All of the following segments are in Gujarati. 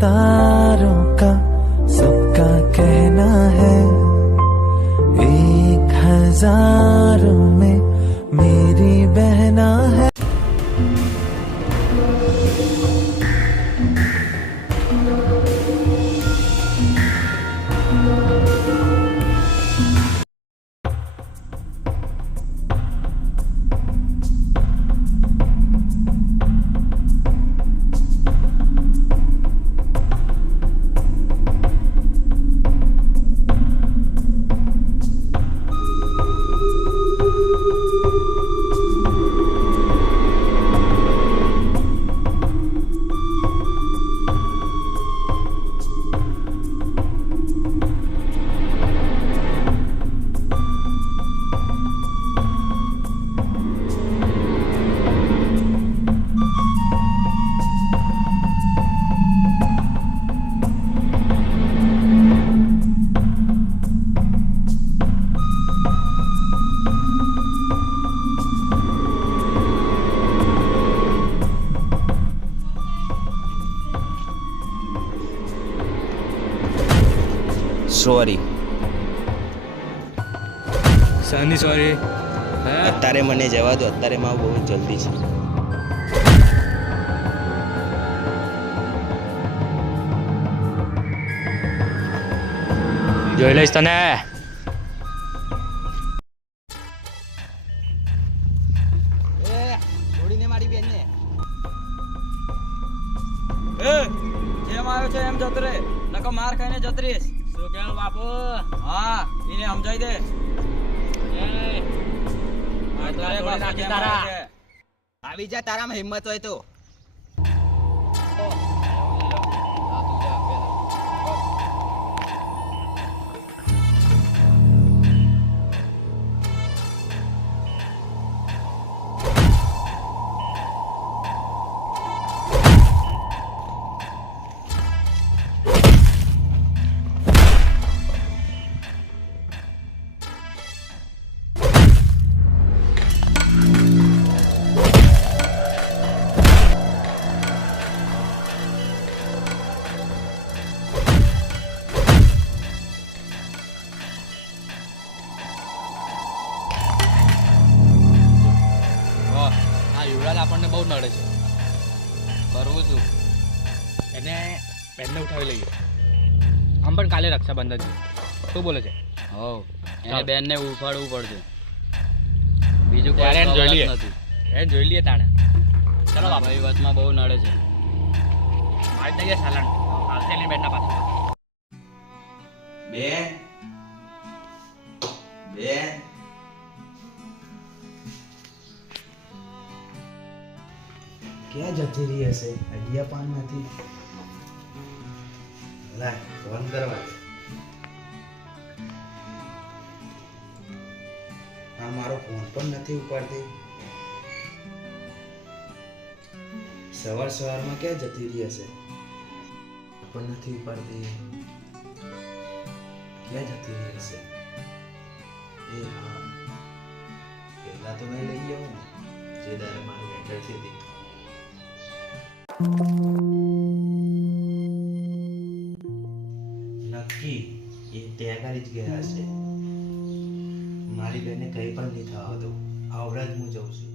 तारों का सबका कहना है, 1000 में मेरी बहना है। સોરી શાની સોરી? અત્યારે મને જવા દો, અત્યારે મારે બહુ જલ્દી છે. જોઈ લઈશ તને. છોડીને મારી બેનને જેમ આવ્યો છે એમ જતો રે, નકો માર ખાઈને જતો રહીશ. શું કેવું બાપુ? હા, એને સમજાઈ દે. આવી જા, તારામાં હિંમત હોય તો. યુવરાજ આપણને બહુ નડે છે. કરવું શું? એને બેનને ઉઠાવી લઈએ. આમ પણ કાલે રક્ષાબંધન છે. શું બોલે છે? હો, એને બેનને ઉપાડવું પડશે. બીજું ત્યારે કોઈ જોઈ લઈએ. નથી. એ જોઈ લઈએ તાણે. ચલો બાપુ, ભાઈ વચમાં બહુ નડે છે. મારી દઈએ સાલાન આવશે એની બેનના પાસે. બેન બેન ક્યાં જતી રહી હશે? અડિયા પાન નથી. લાય ફોન કરવા દે. આ મારો ફોન પણ નથી ઉપાડતી. સવાર સવારમાં ક્યાં જતી રહી હશે? પણ નથી ઉપાડતી. ક્યાં જતી રહી હશે? એ હા, પહેલા તો મેં લઈ આવું ને, જે દારે મારી લેટર થઈ હતી. નક્કી એ ત્યાં આગળ જ ગયા છે. મારી બેને કંઈ પણ નહીં થવા દો. આવડા જ હું જઉં છું.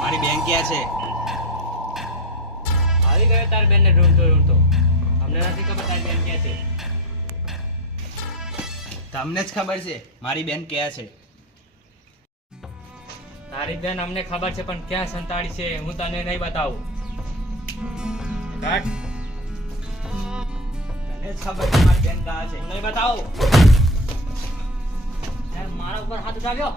મારી બેન ક્યાં છે? આવી ગયો તાર બેનને ઢૂંઢતો. અમને નથી ખબર તારી બેન ક્યાં છે. તમને જ ખબર છે મારી બેન ક્યાં છે. તારી બેન અમને ખબર છે, પણ ક્યાં સંતાડી છે હું તને નહીં બતાવું. કાટ. તને જ ખબર છે મારી બેન ક્યાં છે. નહીં બતાવું. મારા ઉપર હાથ ઉઠાવ્યો.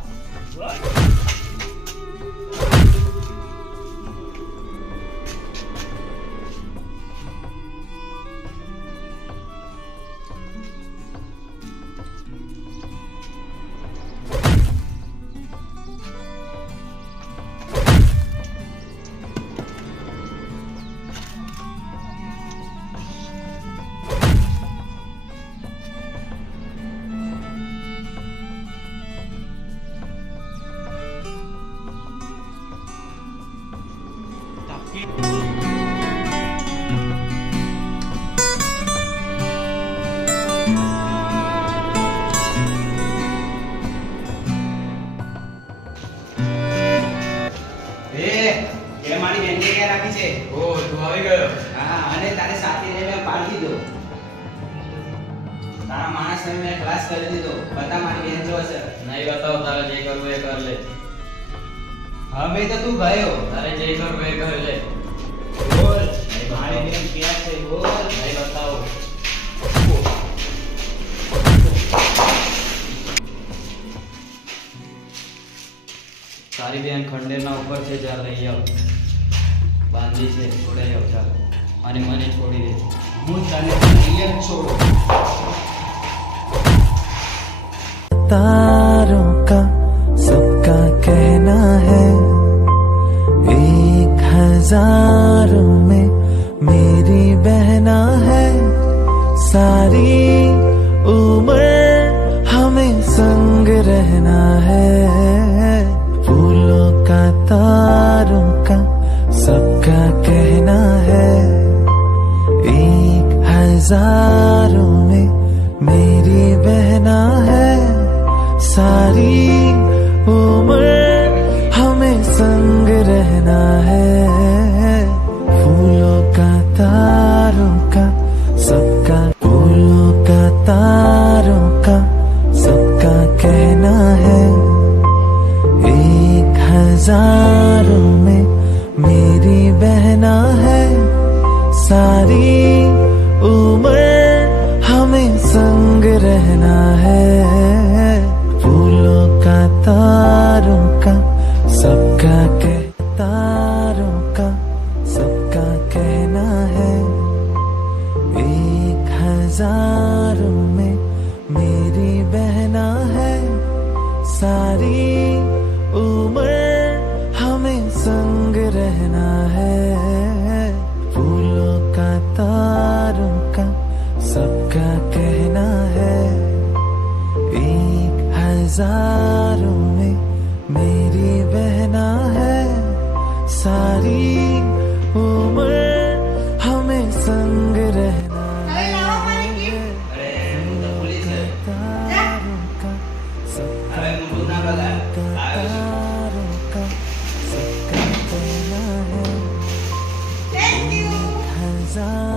આવી ગયો. હા અને તારે સાથીને મેં પાડી દીધો. તારા માણસને મેં ક્લાસ કરી દીધો. બધા મારી બેન જો છે. નહીં બતાવો, તારે જે કરવું એ કર લે. હવે તો તું ગયો. તારે જે કરવું એ કર લે. બોલ. નહીં મારી બતાવો. બેન ક્યાં છે? બોલ. નહીં બતાવો. તારી બેન ખંડેરના ઉપર છે, જા લઈ આવ. બાંધી છે, છોડાઈ આવ જા. અને મને છોડી દે. હું તને અહીંયા જ છોડું. तारों का सबका कहना है 1000 में मेरी बहना है सारी उम्र हमें संग रहना है फूलों का तारों का सबका कहना है 1000 में मेरी बहना है सारी उम्र हमें संग रहना है फूलों का तारों का सबका फूलों का तारों का सबका कहना है 1000 में मेरी बहना है सारी उम्र हमें संग रहना है फूलों का तारों का सबका तारों का सबका कहना है 1000 में मेरी बहना है सारी उम्र हमें संग रहना है फूलों का तारों का सबका कहना है 1000 में मेरी बहना है सारी उम्र हमें संग रहना है અરે હું તો પોલીસ છે. तारों का सबका હવે હું ના બગાડ. આવ્યો છું. तारों का सबका कहना है 1000